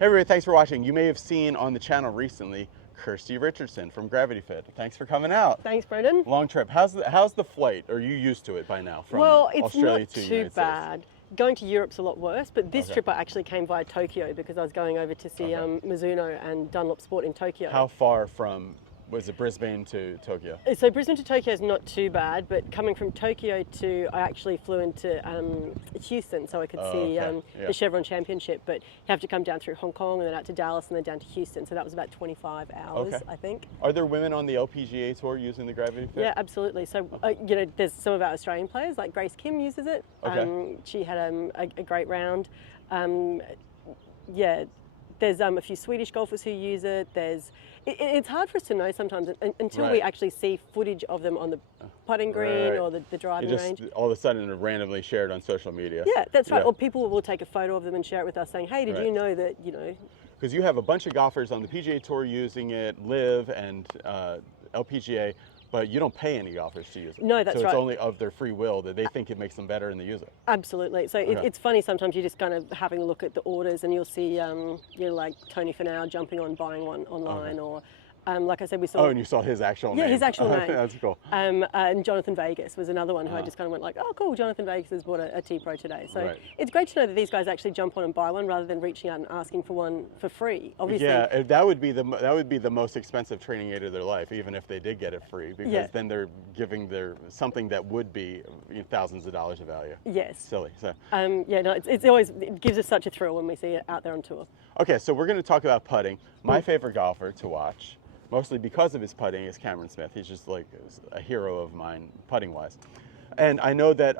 Hey everybody, thanks for watching. You may have seen on the channel recently Kirsty Richardson from Gravity Fit. Thanks for coming out. Thanks, Brendan. Long trip. How's the flight? Are you used to it by now from Well, it's Australia not to the too United bad. States? Going to Europe's a lot worse, but this Okay. trip I actually came via Tokyo because I was going over to see Mizuno and Dunlop Sport in Tokyo. How far from, was it Brisbane to Tokyo? So Brisbane to Tokyo is not too bad, but coming from Tokyo to, I actually flew into Houston so I could see the Chevron Championship, but you have to come down through Hong Kong and then out to Dallas and then down to Houston, so that was about 25 hours, I think. Are there women on the LPGA tour using the Gravity Fit? Yeah, absolutely. So, you know, there's some of our Australian players, like Grace Kim uses it. Okay. She had a great round. Yeah, there's a few Swedish golfers who use it. It's hard for us to know sometimes until we actually see footage of them on the putting green or the driving range. All of a sudden are randomly shared on social media. Yeah, that's right. Or people will take a photo of them and share it with us saying, hey, did you know that, you know. Because you have a bunch of golfers on the PGA Tour using it, LIV and LPGA, but you don't pay any golfers to use it. No, that's right. So it's only of their free will that they think it makes them better and they use it. Absolutely. So it's funny sometimes you're just kind of having a look at the orders and you'll see, you know, like Tony Finau jumping on buying one online or... like I said, we saw... Oh, and you saw his actual name. Yeah, his actual name. That's cool. And Jonathan Vegas was another one who I just kind of went like, oh, cool, Jonathan Vegas has bought a TPro today. So it's great to know that these guys actually jump on and buy one rather than reaching out and asking for one for free. Obviously. Yeah, that would be the most expensive training aid of their life, even if they did get it free, because then they're giving something that would be thousands of dollars of value. Yes. Silly. So. Yeah, no, it gives us such a thrill when we see it out there on tour. Okay, so we're going to talk about putting. My favorite golfer to watch, mostly because of his putting, is Cameron Smith. He's just like a hero of mine, putting-wise. And I know that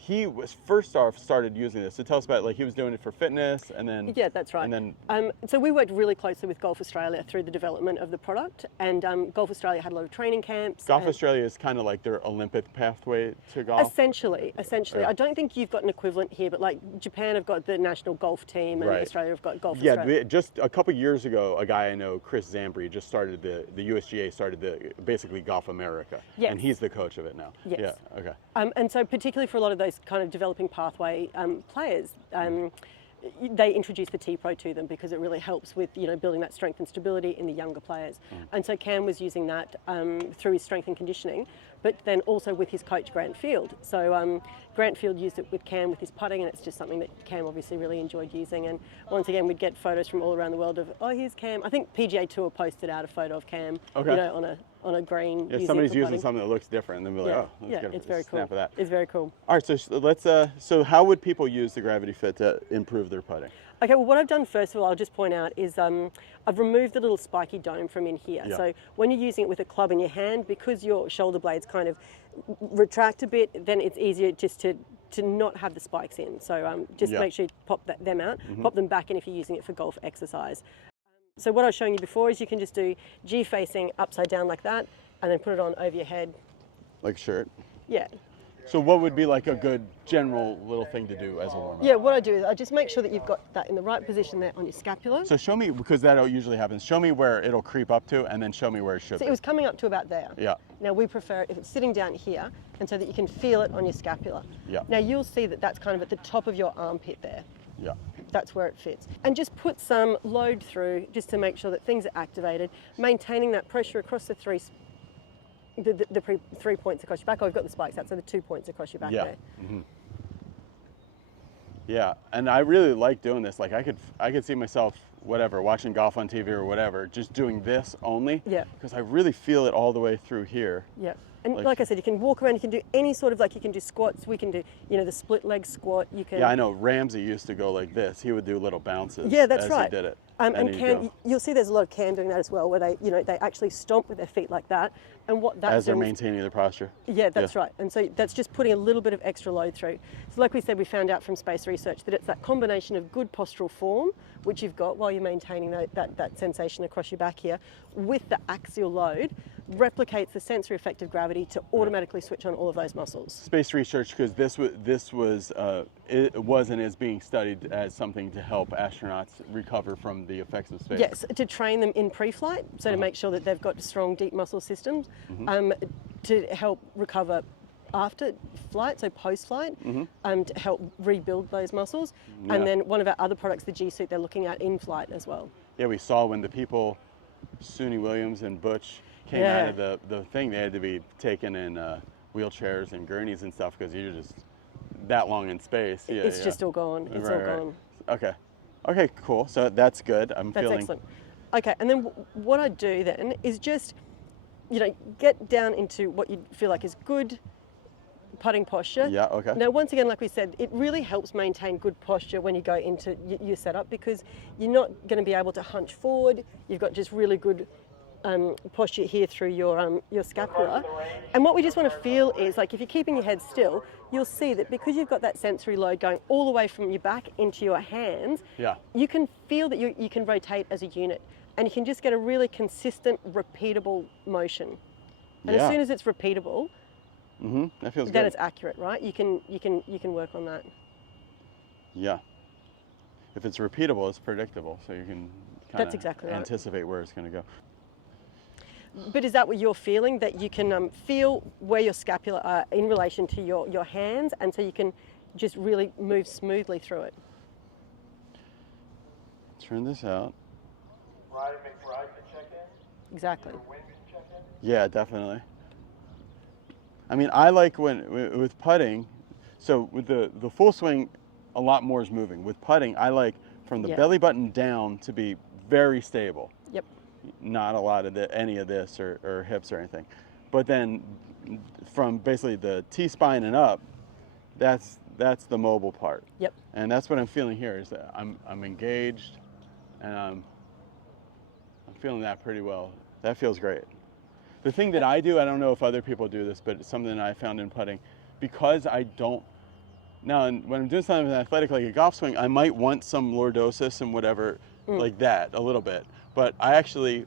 he was first off started using this. So tell us about, like, he was doing it for fitness, and then... Yeah, that's right. And then, so we worked really closely with Golf Australia through the development of the product, and Golf Australia had a lot of training camps. Golf Australia is kind of like their Olympic pathway to golf? Essentially. Yeah. I don't think you've got an equivalent here, but like Japan have got the national golf team, and Australia have got Golf Australia. Yeah, just a couple years ago, a guy I know, Chris Zambri, just started the USGA started basically Golf America, and he's the coach of it now. Yes. Yeah, okay. And so particularly for a lot of those kind of developing pathway players, they introduced the TPro to them because it really helps with, you know, building that strength and stability in the younger players. And so Cam was using that through his strength and conditioning, but then also with his coach Grant Field. So Grant Field used it with Cam with his putting, and it's just something that Cam obviously really enjoyed using. And once again, we'd get photos from all around the world of, oh, here's Cam. I think PGA Tour posted out a photo of Cam, you know, on a green. Yeah, somebody's using something that looks different, and then we're like, oh, let's get it's very cool. snap of that. It's very cool. All right, so let's. So how would people use the Gravity Fit to improve their putting? Okay, well, what I've done first of all, I'll just point out, is I've removed the little spiky dome from in here. Yeah. So when you're using it with a club in your hand, because your shoulder blades kind of retract a bit, then it's easier just to not have the spikes in. So just make sure you pop them out, pop them back in if you're using it for golf exercise. So what I was showing you before is you can just do G facing upside down like that, and then put it on over your head. Like a shirt? Yeah. So what would be like a good general little thing to do as a warm-up? Yeah, what I do is I just make sure that you've got that in the right position there on your scapula. So show me, because that usually happens, show me where it'll creep up to, and then show me where it should So be. it was coming up to about there. Yeah. Now we prefer it if it's sitting down here, and so that you can feel it on your scapula. Yeah. Now you'll see that that's kind of at the top of your armpit there. Yeah. That's where it fits. And just put some load through just to make sure that things are activated, maintaining that pressure across the 3 points across your back. Oh, I've got the spikes out, so the 2 points across your back there. Yeah, and I really like doing this. Like I could see myself, whatever, watching golf on TV or whatever, just doing this only. Yeah. Because I really feel it all the way through here. Yeah. And like I said, you can walk around, you can do any sort of, like, you can do squats, we can do, you know, the split leg squat, you can... Yeah, I know, Ramsey used to go like this. He would do little bounces that's as right. he did it. And Cam, you'll see there's a lot of Cam doing that as well, where they, you know, they actually stomp with their feet like that. And what that's as they're maintaining their posture. Yeah, that's right. And so that's just putting a little bit of extra load through. So like we said, we found out from space research that it's that combination of good postural form, which you've got while you're maintaining that sensation across your back here, with the axial load, replicates the sensory effect of gravity to automatically switch on all of those muscles. Space research, because this was and is being studied as something to help astronauts recover from the effects of space. Yes, to train them in pre-flight, so to make sure that they've got strong, deep muscle systems, to help recover after flight, so post-flight, to help rebuild those muscles. Yeah. And then one of our other products, the G Suit, they're looking at in flight as well. Yeah, we saw when the people, Suni Williams and Butch, came Yeah. out of the thing, they had to be taken in wheelchairs and gurneys and stuff because you're just that long in space. Yeah, It's just all gone. It's all gone. Okay. Okay, cool. So that's good. That's feeling excellent. Okay, and then what I do then is just, get down into what you feel like is good putting posture. Yeah, okay. Now, once again, like we said, it really helps maintain good posture when you go into your setup because you're not going to be able to hunch forward. You've got just really good posture here through your scapula. And what we just want to feel is, like, if you're keeping your head still, you'll see that because you've got that sensory load going all the way from your back into your hands, Yeah. you can feel that you can rotate as a unit. And you can just get a really consistent, repeatable motion. And Yeah. as soon as it's repeatable, That feels then good. it's accurate, right? You can work on that. Yeah. If it's repeatable, it's predictable, so you can kind That's exactly right. anticipate where it's going to go. But is that what you're feeling? That you can feel where your scapula are in relation to your hands, and so you can just really move smoothly through it. Turn this out. Rider can check in. Exactly. Wind can check in. Yeah, definitely. I mean, I like with putting, so with the full swing, a lot more is moving. With putting, I like from the Yeah. belly button down to be very stable. Yep. Not a lot of any of this or hips or anything. But then from basically the T-spine and up, that's the mobile part. Yep. And that's what I'm feeling here is that I'm engaged and I'm feeling that pretty well. That feels great. The thing that I do, I don't know if other people do this, but it's something that I found in putting, because I don't, now when I'm doing something athletic like a golf swing, I might want some lordosis and whatever like that a little bit. But I actually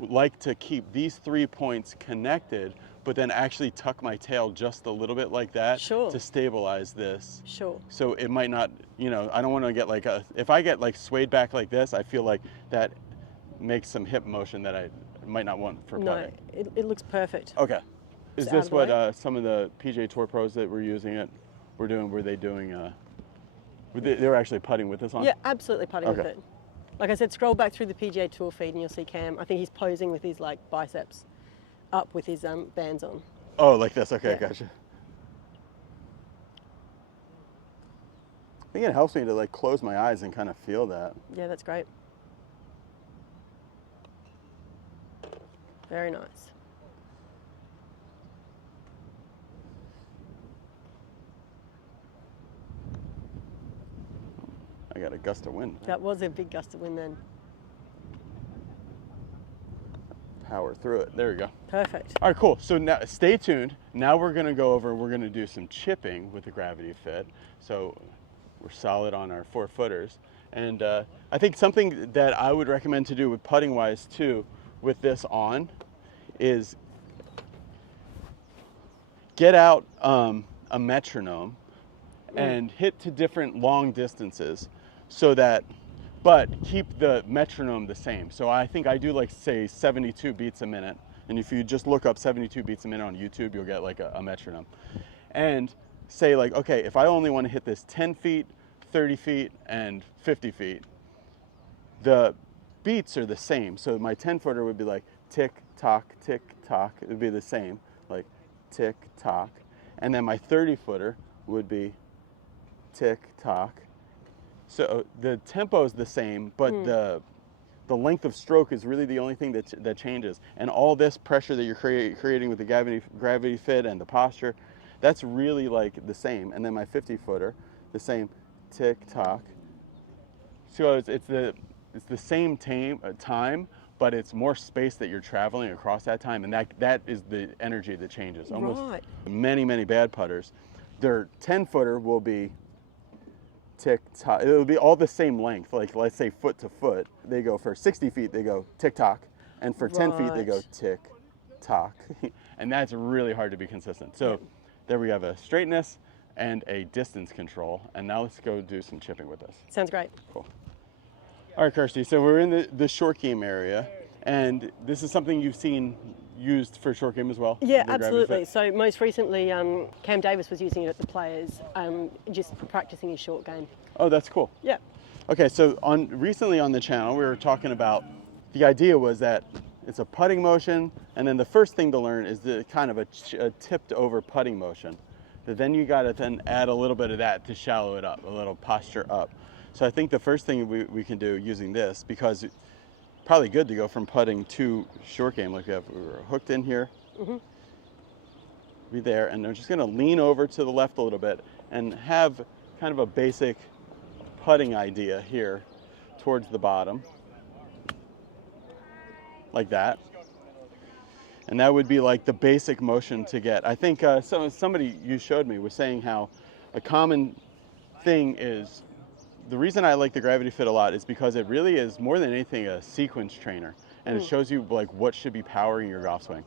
like to keep these 3 points connected, but then actually tuck my tail just a little bit like that Sure. to stabilize this. Sure. So it might not, I don't want to get if I get like swayed back like this, I feel like that makes some hip motion that I might not want for No, putting. it looks perfect. Okay. Is It's out this of the what way. some of the PGA Tour pros that were using it were doing? Were they doing, they were actually putting with this on? Yeah, absolutely putting with Okay. it. Like I said, scroll back through the PGA Tour feed and you'll see Cam. I think he's posing with his like biceps up with his bands on. Oh, like this. Okay, Yeah. gotcha. I think it helps me to like close my eyes and kind of feel that. Yeah, that's great. Very nice. I got a gust of wind. That was a big gust of wind then. Power through it. There we go. Perfect. All right, cool. So now stay tuned. Now we're going to go over, we're going to do some chipping with the Gravity Fit. So we're solid on our 4-footers. And I think something that I would recommend to do with putting wise too, with this on, is get out a metronome and hit to different long distances so that, but keep the metronome the same. So I think I do like say 72 beats a minute. And if you just look up 72 beats a minute on YouTube, you'll get like a metronome. And say like, okay, if I only want to hit this 10 feet, 30 feet, and 50 feet, the beats are the same. So my 10-footer would be like tick, tock, tick, tock. It would be the same, like tick, tock. And then my 30-footer would be tick, tock. So the tempo is the same, but the length of stroke is really the only thing that changes. And all this pressure that you're creating with the gravity fit and the posture, that's really like the same. And then my 50-footer, the same tick, tock. So it's the same time, but it's more space that you're traveling across that time, and that is the energy that changes. Almost Right. many bad putters, their 10-footer will be tick tock. It'll be all the same length. Like let's say foot to foot, they go for 60 feet, they go tick tock, and for 10 feet they go Right. tick tock, and that's really hard to be consistent. So there we have a straightness and a distance control, and now let's go do some chipping with this. Sounds great. Cool. All right, Kirsty, so we're in the short game area, and this is something you've seen used for short game as well? Yeah, the gravity absolutely. fit? So most recently, Cam Davis was using it at the Players, just for practicing his short game. Oh, that's cool. Yeah. Okay, so recently on the channel, we were talking about, the idea was that it's a putting motion, and then the first thing to learn is the kind of a tipped over putting motion. But then you got to then add a little bit of that to shallow it up, a little posture up. So I think the first thing we can do using this, because it's probably good to go from putting to short game, like we're hooked in here, be there, and I'm just going to lean over to the left a little bit and have kind of a basic putting idea here towards the bottom, like that. And that would be like the basic motion to get. I think somebody you showed me was saying how a common thing is, the reason I like the Gravity Fit a lot is because it really is more than anything a sequence trainer, and it shows you like what should be powering your golf swing.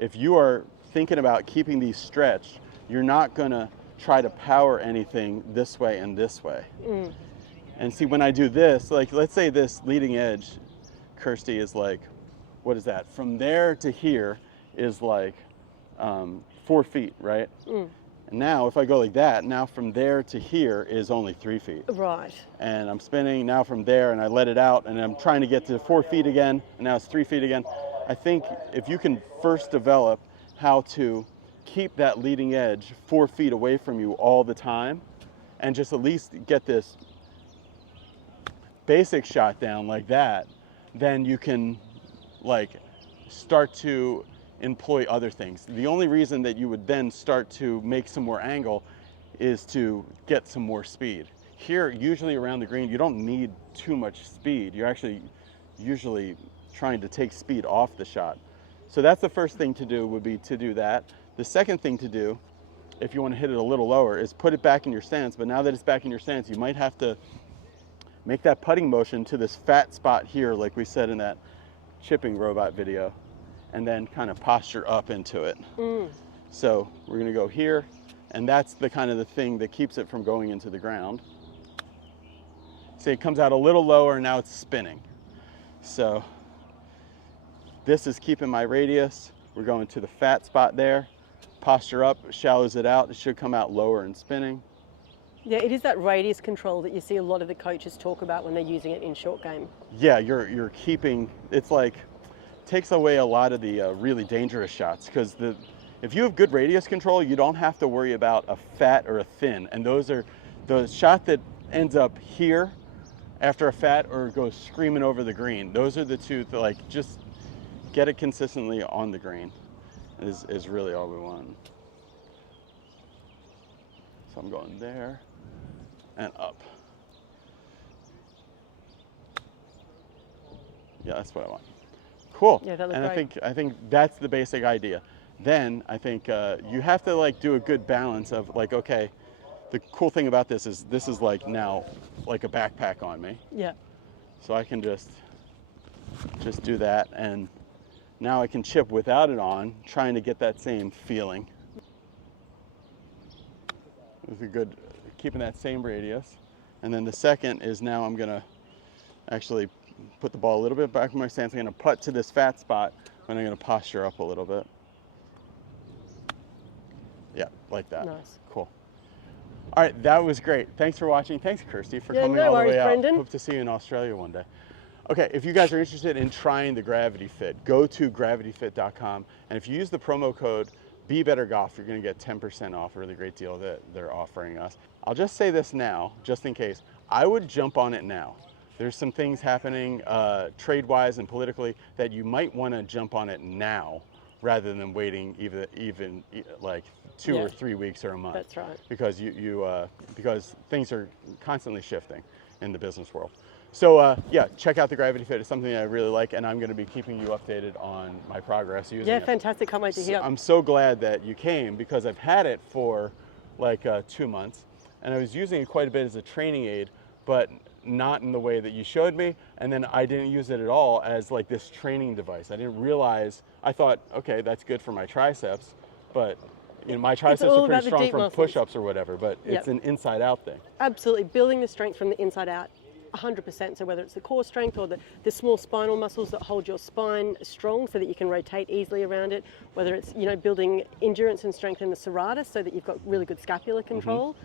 If you are thinking about keeping these stretched, you're not gonna try to power anything this way and this way. And see, when I do this, like let's say this leading edge, Kirsty, is like, what is that? From there to here is like 4 feet, right? And now if I go like that, now from there to here is only 3 feet. Right. And I'm spinning now from there, and I let it out, and I'm trying to get to 4 feet again, and now it's 3 feet again. I think if you can first develop how to keep that leading edge 4 feet away from you all the time, and just at least get this basic shot down like that, then you can like start to employ other things. The only reason that you would then start to make some more angle is to get some more speed. Here, usually around the green, you don't need too much speed. You're actually usually trying to take speed off the shot. So that's the first thing to do, would be to do that. The second thing to do, if you want to hit it a little lower, is put it back in your stance. But now that it's back in your stance, you might have to make that putting motion to this fat spot here, like we said in that chipping robot video, and then kind of posture up into it. So we're gonna go here, and that's the kind of the thing that keeps it from going into the ground. See, it comes out a little lower, and now it's spinning. So this is keeping my radius. We're going to the fat spot there, posture up, shallows it out. It should come out lower and spinning. Yeah, it is that radius control that you see a lot of the coaches talk about when they're using it in short game. Yeah, you're keeping, it's like, takes away a lot of the really dangerous shots, because if you have good radius control, you don't have to worry about a fat or a thin, and those are the shot that ends up here after a fat or goes screaming over the green. Those are the two that, like, just get it consistently on the green is really all we want. So I'm going there and up. Yeah, that's what I want. Cool. Yeah, that looked and great. I think that's the basic idea. Then I think you have to like do a good balance of like, okay, the cool thing about this is like now like a backpack on me. Yeah. So I can just do that, and now I can chip without it on, trying to get that same feeling. With a good, keeping that same radius. And then the second is now I'm gonna actually put the ball a little bit back in my stance. I'm gonna putt to this fat spot, and I'm gonna posture up a little bit. Yeah, like that. Nice. Cool. All right, that was great. Thanks for watching. Thanks, Kirsty, for Yeah, coming no all the worries, way out. Brendan. Hope to see you in Australia one day. Okay, if you guys are interested in trying the Gravity Fit, go to gravityfit.com, and if you use the promo code BeBetterGolf, you're going to get 10% off, a really great deal that they're offering us. I'll just say this now, just in case. I would jump on it now. There's some things happening trade-wise and politically that you might want to jump on it now rather than waiting even like 2 or 3 weeks or a month. That's right. Because because things are constantly shifting in the business world. So yeah, check out the Gravity Fit. It's something that I really like, and I'm going to be keeping you updated on my progress using it. Yeah, fantastic. Can't wait to hear. I'm so glad that you came, because I've had it for like 2 months, and I was using it quite a bit as a training aid, but not in the way that you showed me. And then I didn't use it at all as like this training device. I didn't realize, I thought, okay, that's good for my triceps, but you know, my triceps all are pretty about the strong deep from muscles. push-ups or whatever, but it's an inside-out thing. Absolutely. Building the strength from the inside out 100%. So whether it's the core strength or the small spinal muscles that hold your spine strong so that you can rotate easily around it, whether it's, you know, building endurance and strength in the serratus so that you've got really good scapular control.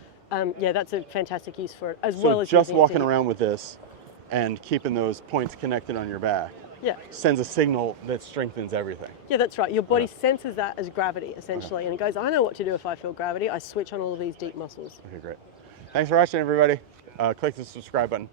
Yeah, that's a fantastic use for it, as well as just using it walking deep. around with this and keeping those points connected on your back Yeah. sends a signal that strengthens everything. Yeah, that's right. Your body senses that as gravity, essentially, and it goes, I know what to do if I feel gravity. I switch on all of these deep muscles. Okay, great. Thanks for watching, everybody. Click the subscribe button.